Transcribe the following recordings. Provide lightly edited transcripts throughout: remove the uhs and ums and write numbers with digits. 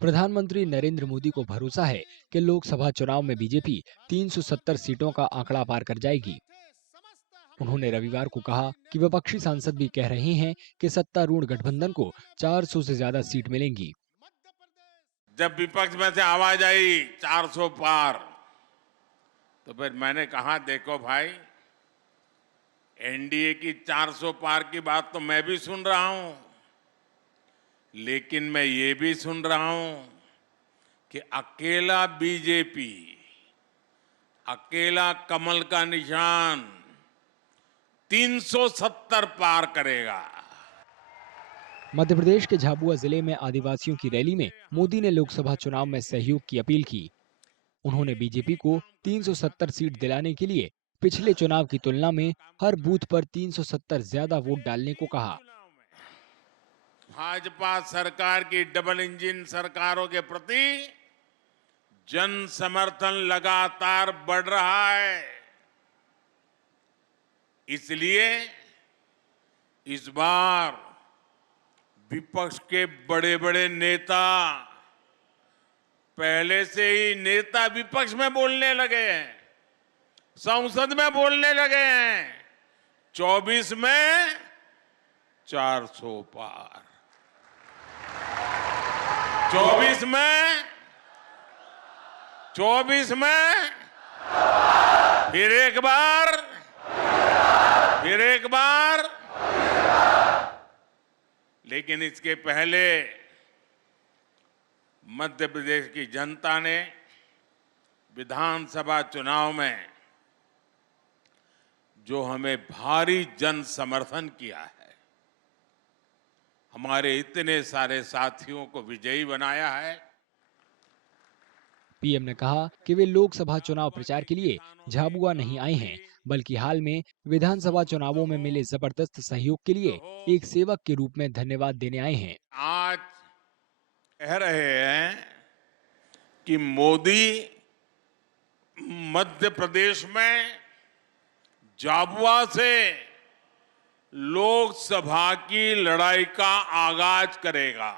प्रधानमंत्री नरेंद्र मोदी को भरोसा है कि लोकसभा चुनाव में बीजेपी 370 सीटों का आंकड़ा पार कर जाएगी। उन्होंने रविवार को कहा कि विपक्षी सांसद भी कह रहे हैं कि सत्तारूढ़ गठबंधन को 400 से ज्यादा सीट मिलेंगी। जब विपक्ष में से आवाज आई 400 पार, तो फिर मैंने कहा देखो भाई, एनडीए की 400 पार की बात तो मैं भी सुन रहा हूं, लेकिन मैं ये भी सुन रहा हूं कि अकेला बीजेपी, अकेला कमल का निशान 370 पार करेगा। मध्य प्रदेश के झाबुआ जिले में आदिवासियों की रैली में मोदी ने लोकसभा चुनाव में सहयोग की अपील की। उन्होंने बीजेपी को 370 सीट दिलाने के लिए पिछले चुनाव की तुलना में हर बूथ पर 370 ज्यादा वोट डालने को कहा। भाजपा सरकार की डबल इंजन सरकारों के प्रति जन समर्थन लगातार बढ़ रहा है। इसलिए इस बार विपक्ष के बड़े बड़े नेता, पहले से ही नेता विपक्ष में बोलने लगे हैं, संसद में बोलने लगे हैं 24 में 400 पार, 24 में फिर एक बार, लेकिन इसके पहले मध्य प्रदेश की जनता ने विधानसभा चुनाव में जो हमें भारी जन समर्थन किया है, हमारे इतने सारे साथियों को विजयी बनाया है। पीएम ने कहा कि वे लोकसभा चुनाव प्रचार के लिए झाबुआ नहीं आए हैं, बल्कि हाल में विधानसभा चुनावों में मिले जबरदस्त सहयोग के लिए एक सेवक के रूप में धन्यवाद देने आए हैं। आज कह रहे हैं कि मोदी मध्य प्रदेश में झाबुआ से लोकसभा की लड़ाई का आगाज करेगा।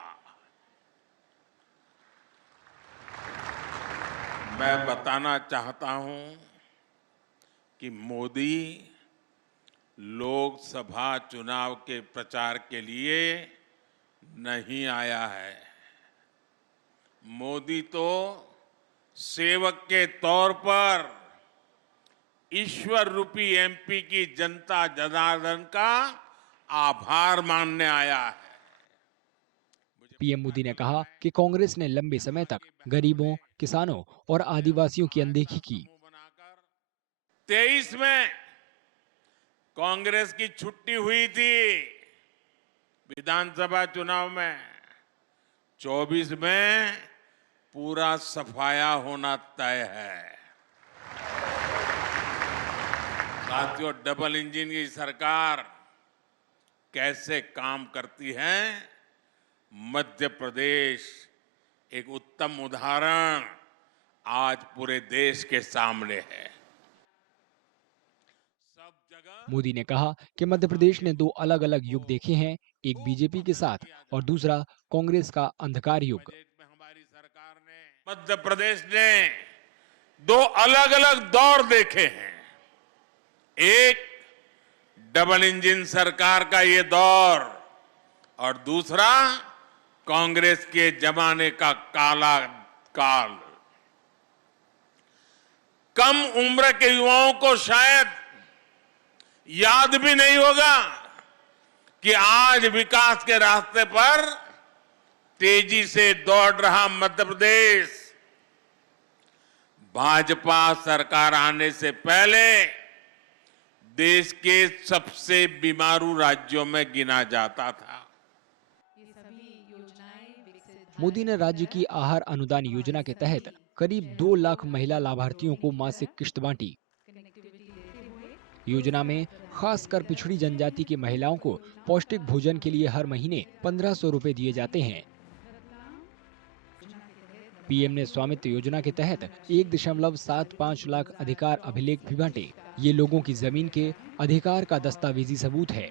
मैं बताना चाहता हूं कि मोदी लोकसभा चुनाव के प्रचार के लिए नहीं आया है। मोदी तो सेवक के तौर पर ईश्वर रूपी एमपी की जनता जनार्दन का आभार मानने आया है। पीएम मोदी ने कहा कि कांग्रेस ने लंबे समय तक गरीबों, किसानों और आदिवासियों की अनदेखी की। 23 में कांग्रेस की छुट्टी हुई थी विधानसभा चुनाव में, 24 में पूरा सफाया होना तय है। साथियों, डबल इंजन की सरकार कैसे काम करती है, मध्य प्रदेश एक उत्तम उदाहरण आज पूरे देश के सामने है। मोदी ने कहा कि मध्य प्रदेश ने 2 अलग-अलग युग देखे हैं, एक बीजेपी के साथ और दूसरा कांग्रेस का अंधकार युग। मध्य प्रदेश ने 2 अलग-अलग दौर देखे हैं। एक डबल इंजन सरकार का ये दौर और दूसरा कांग्रेस के जमाने का काला काल। कम उम्र के युवाओं को शायद याद भी नहीं होगा कि आज विकास के रास्ते पर तेजी से दौड़ रहा मध्य प्रदेश भाजपा सरकार आने से पहले देश के सबसे बीमारू राज्यों में गिना जाता था। मोदी ने राज्य की आहार अनुदान योजना के तहत करीब 2 लाख महिला लाभार्थियों को मासिक किश्त बांटी। योजना में खासकर पिछड़ी जनजाति की महिलाओं को पौष्टिक भोजन के लिए हर महीने 1500 रुपए दिए जाते हैं। पीएम ने स्वामित्व योजना के तहत 1.75 लाख अधिकार अभिलेख भी बांटे। ये लोगों की जमीन के अधिकार का दस्तावेजी सबूत है।